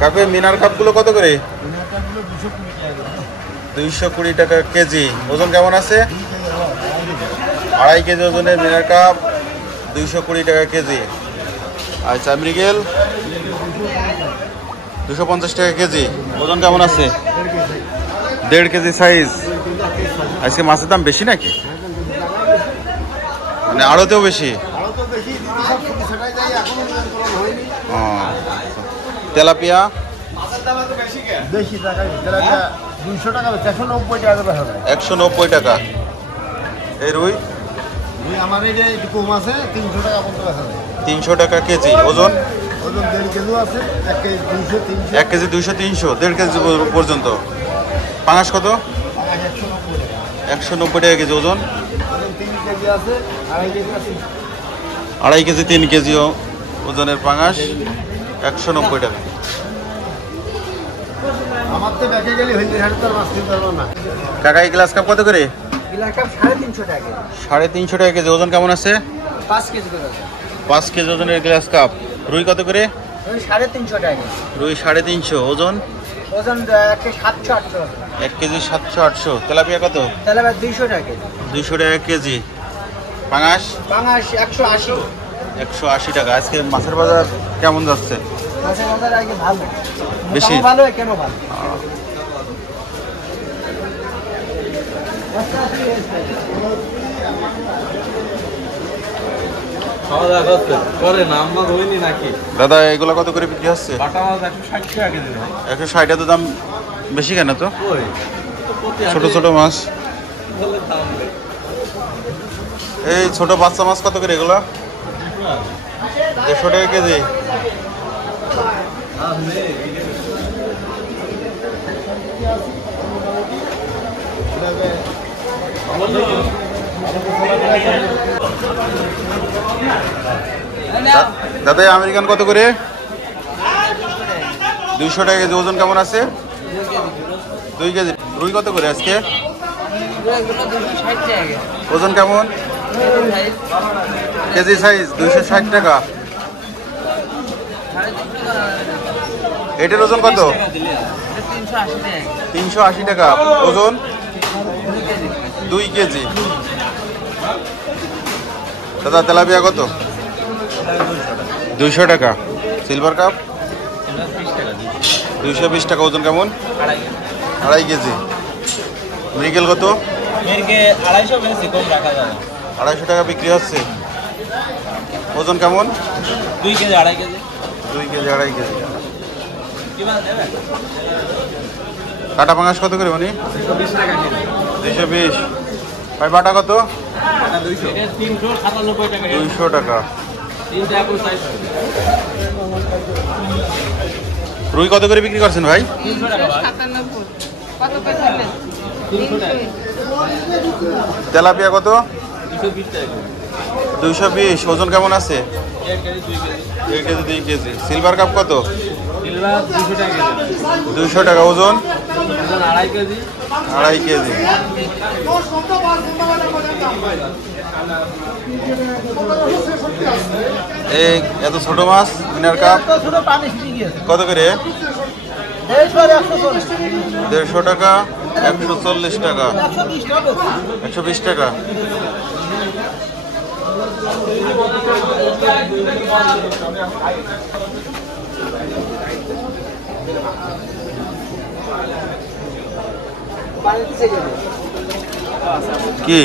কাকু মিনার কাপগুলো কত করে? 220 টাকা কেজি। ওজন কেমন আছে? 2.5 কেজি ওজনের মিনার কাপ 220 টাকা কেজি। আচ্ছা মৃগেল 250 টাকা কেজি। ওজন কেমন আছে? 1.5 কেজি সাইজ। আজকে মাছের দাম বেশি নাকি? মানে আড়তেও বেশি। তেলাপিয়া 190 টাকা। এই রুই 300 টাকা কেজি। ওজন 1 কেজি 200 300 1.5 কেজি পর্যন্ত। পাঙাশ কত? 190 টাকা কেজি। ওজন 2.5 কেজি 3 কেজি ওজনের পাঙাশ 190 টাকা। কাকা এই গ্লাস কাপ কত করে? 350 টাকা কেজি। ওজন কেমন আছে? 5 কেজি ওজনের গ্লাস কাপ। রুই কত করে? 350 টাকা। রুই 350। ওজন 1 কেজি 700 800। তেলাপিয়া কত? 200 টাকা। 200 টাকা কেজি। পাঙাশ 180। 180 টাকা। আজকে মাছের বাজার কেমন যাচ্ছে? বেশি কেন ভালো? দাদা এগুলো কত করে বিক্রি হচ্ছে? 160 টাকা। দাম বেশি কেন তো? ছোট ছোট মাছ, এই ছোট বাচ্চা মাছ কত করে এগুলো? 150 টাকা কেজি। দাদা আমেরিকান কত করে? 200 টাকা কেজি। ওজন কেমন আছে? 2 কেজি। রুই কত করে আজকে? ওজন কেমন? কেজি সাইজ 260 টাকা। এটার ওজন কত? 380 টাকা। ওজন 2 কেজি। দাদা তেলাপিয়া কত? 200 টাকা। সিলভার কাপ 220 টাকা। ওজন কেমন? 2.5 কেজি। মৃগেল কত? 250 টাকা বিক্রি হচ্ছে। ওজন কেমন? 2 কেজি 2.5 কেজি। 2 KG 2.5 KG. কাটা পাঙাশ কত করে উনি? 220। ভাই বাটা কত? 200 টাকা। রুই কত করে বিক্রি করছেন ভাই? 397। তেলাপিয়া কত? 220। ওজন কেমন আছে? 1 কেজি 2 কেজি। সিলভার কাপ কত? 200 টাকা। ওজন 2.5 কেজি। 2.5 কেজি। এই এত ছোট মাছ মিনার কাপ কত করে? 150 টাকা। 140 টাকা। 120 টাকা। কি